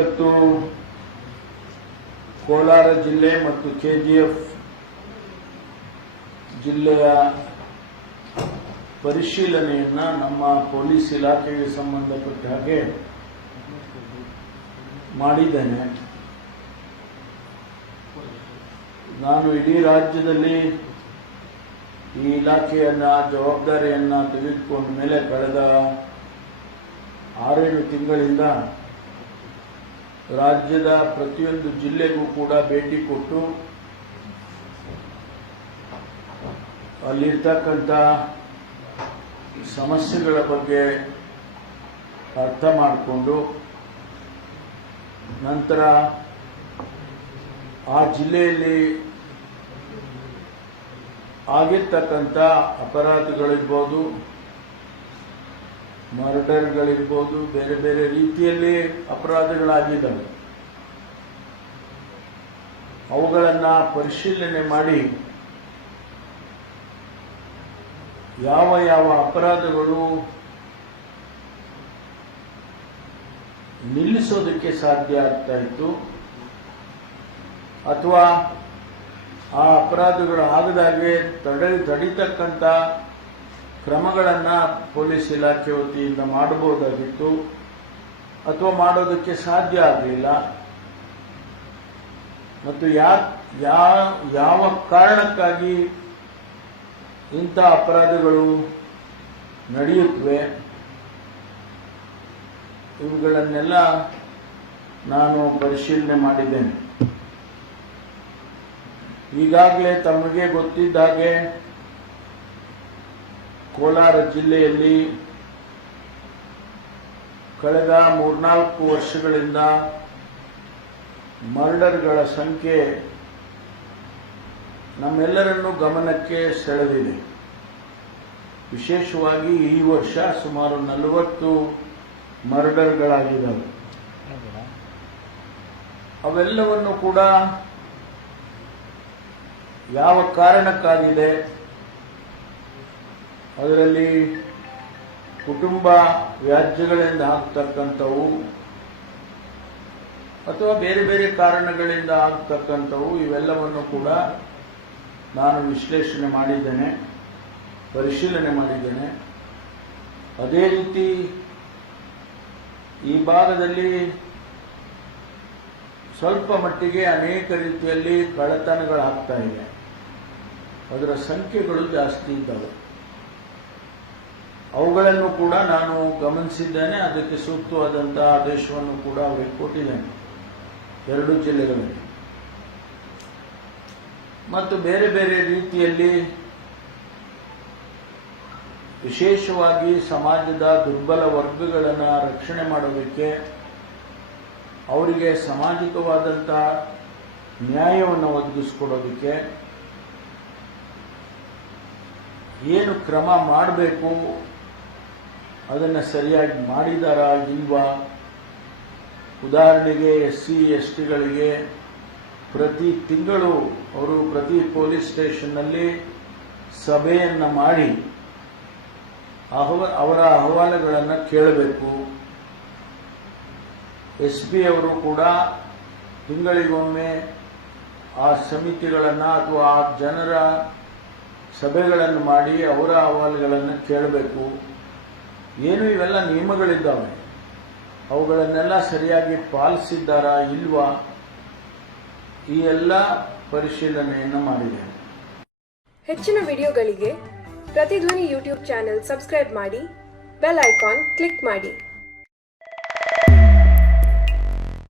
ಇವತ್ತು ಕೋಲಾರ ಜಿಲ್ಲೆ ಮತ್ತು ಕೆಜಿಎಫ್ ಜಿಲ್ಲೆಯ ಪರಿಶೀಲನೆಯನ್ನ ನಮ್ಮ ಪೊಲೀಸ್ ಇಲಾಖೆಗೆ ಸಂಬಂಧಪಟ್ಟ ಹಾಗೆ ಮಾಡಿದ್ದೇನೆ. ನಾನು ಇಡೀ ರಾಜ್ಯದಲ್ಲಿ ಈ ಇಲಾಖೆಯನ್ನ, ಜವಾಬ್ದಾರಿಯನ್ನ ತೆಗೆದುಕೊಂಡ ಮೇಲೆ ಕಳೆದ ಆರೇಳು ತಿಂಗಳಿಂದ ರಾಜ್ಯದ ಪ್ರತಿಯೊಂದು ಜಿಲ್ಲೆಗೂ ಕೂಡ ಭೇಟಿ ಕೊಟ್ಟು ಅಲ್ಲಿರ್ತಕ್ಕಂಥ ಸಮಸ್ಯೆಗಳ ಬಗ್ಗೆ ಅರ್ಥ ಮಾಡಿಕೊಂಡು ನಂತರ ಆ ಜಿಲ್ಲೆಯಲ್ಲಿ ಆಗಿರ್ತಕ್ಕಂಥ ಅಪರಾಧಗಳಿರ್ಬೋದು ಮರ್ಡರ್ಗಳಿರ್ಬೋದು ಬೇರೆ ಬೇರೆ ರೀತಿಯಲ್ಲಿ ಅಪರಾಧಗಳಾಗಿದ್ದಾವೆ. ಅವುಗಳನ್ನ ಪರಿಶೀಲನೆ ಮಾಡಿ ಯಾವ ಯಾವ ಅಪರಾಧಗಳು ನಿಲ್ಲಿಸೋದಕ್ಕೆ ಸಾಧ್ಯ ಆಗ್ತಾ ಇತ್ತು, ಅಥವಾ ಆ ಅಪರಾಧಗಳು ಆಗದಾಗೆ ತಡೆ, ತಡಿತಕ್ಕಂಥ ಕ್ರಮಗಳನ್ನು ಪೊಲೀಸ್ ಇಲಾಖೆ ವತಿಯಿಂದ ಮಾಡಬಹುದಾಗಿತ್ತು ಅಥವಾ ಮಾಡೋದಕ್ಕೆ ಸಾಧ್ಯ ಆಗಲಿಲ್ಲ. ಮತ್ತು ಯಾ ಯಾವ ಕಾರಣಕ್ಕಾಗಿ ಇಂಥ ಅಪರಾಧಗಳು ನಡೆಯುತ್ತವೆ ಇವುಗಳನ್ನೆಲ್ಲ ನಾನು ಪರಿಶೀಲನೆ ಮಾಡಿದ್ದೇನೆ. ಈಗಾಗಲೇ ತಮಗೆ ಗೊತ್ತಿದ್ದ ಹಾಗೆ ಕೋಲಾರ ಜಿಲ್ಲೆಯಲ್ಲಿ ಕಳೆದ ಮೂರ್ನಾಲ್ಕು ವರ್ಷಗಳಿಂದ ಮರ್ಡರ್ಗಳ ಸಂಖ್ಯೆ ನಮ್ಮೆಲ್ಲರನ್ನೂ ಗಮನಕ್ಕೆ ಸೆಳೆದಿದೆ. ವಿಶೇಷವಾಗಿ ಈ ವರ್ಷ ಸುಮಾರು ನಲವತ್ತು ಮರ್ಡರ್ಗಳಾಗಿದ್ದಾವೆ. ಅವೆಲ್ಲವನ್ನು ಕೂಡ ಯಾವ ಕಾರಣಕ್ಕಾಗಿದೆ? ಅದರಲ್ಲಿ ಕುಟುಂಬ ವ್ಯಾಜ್ಯಗಳಿಂದ ಆಗ್ತಕ್ಕಂಥವು ಅಥವಾ ಬೇರೆ ಬೇರೆ ಕಾರಣಗಳಿಂದ ಆಗ್ತಕ್ಕಂಥವು ಇವೆಲ್ಲವನ್ನು ಕೂಡ ನಾನು ವಿಶ್ಲೇಷಣೆ ಮಾಡಿದ್ದೇನೆ, ಪರಿಶೀಲನೆ ಮಾಡಿದ್ದೇನೆ. ಅದೇ ರೀತಿ ಈ ಭಾಗದಲ್ಲಿ ಸ್ವಲ್ಪ ಮಟ್ಟಿಗೆ ಅನೇಕ ರೀತಿಯಲ್ಲಿ ಕಳ್ಳತನಗಳಾಗ್ತಾ ಇದೆ. ಅದರ ಸಂಖ್ಯೆಗಳು ಜಾಸ್ತಿ ಇದ್ದಾವೆ. ಅವುಗಳನ್ನು ಕೂಡ ನಾನು ಗಮನಿಸಿದ್ದೇನೆ, ಅದಕ್ಕೆ ಸೂಕ್ತವಾದಂತಹ ಆದೇಶವನ್ನು ಕೂಡ ಅವರಿಗೆ ಕೊಟ್ಟಿದ್ದೇನೆ. ಎರಡು ಜಿಲ್ಲೆಗಳಲ್ಲಿ ಮತ್ತು ಬೇರೆ ಬೇರೆ ರೀತಿಯಲ್ಲಿ ವಿಶೇಷವಾಗಿ ಸಮಾಜದ ದುರ್ಬಲ ವರ್ಗಗಳನ್ನು ರಕ್ಷಣೆ ಮಾಡೋದಕ್ಕೆ ಅವರಿಗೆ ಸಾಮಾಜಿಕವಾದಂಥ ನ್ಯಾಯವನ್ನು ಒದಗಿಸ್ಕೊಡೋದಕ್ಕೆ ಏನು ಕ್ರಮ ಮಾಡಬೇಕು ಅದನ್ನು ಸರಿಯಾಗಿ ಮಾಡಿದಾರಾ ಇಲ್ವಾ? ಉದಾಹರಣೆಗೆ ಎಸ್ ಸಿ ಎಸ್ ಟಿಗಳಿಗೆ ಪ್ರತಿ ತಿಂಗಳು ಅವರು ಪ್ರತಿ ಪೊಲೀಸ್ ಸ್ಟೇಷನ್ನಲ್ಲಿ ಸಭೆಯನ್ನು ಮಾಡಿ ಅಹವ ಅವರ ಅಹವಾಲುಗಳನ್ನು ಕೇಳಬೇಕು. ಎಸ್ ಪಿ ಅವರು ಕೂಡ ತಿಂಗಳಿಗೊಮ್ಮೆ ಆ ಸಮಿತಿಗಳನ್ನು ಅಥವಾ ಆ ಜನರ ಸಭೆಗಳನ್ನು ಮಾಡಿ ಅವರ ಅಹವಾಲುಗಳನ್ನು ಕೇಳಬೇಕು. ಏನು ಇವೆಲ್ಲ ನಿಯಮಗಳಿದ್ದಾವೆ? ಅವುಗಳನ್ನೆಲ್ಲ ಸರಿಯಾಗಿ ಪಾಲಿಸಿದ್ದಾರಾ ಇಲ್ವಾ? ಈ ಎಲ್ಲ ಪರಿಶೀಲನೆಯನ್ನು ಮಾಡಿದೆ. ಹೆಚ್ಚಿನ ವಿಡಿಯೋಗಳಿಗೆ ಪ್ರತಿಧ್ವನಿ ಯೂಟ್ಯೂಬ್ ಚಾನೆಲ್ ಸಬ್ಸ್ಕ್ರೈಬ್ ಮಾಡಿ, ಬೆಲ್ ಐಕಾನ್ ಕ್ಲಿಕ್ ಮಾಡಿ.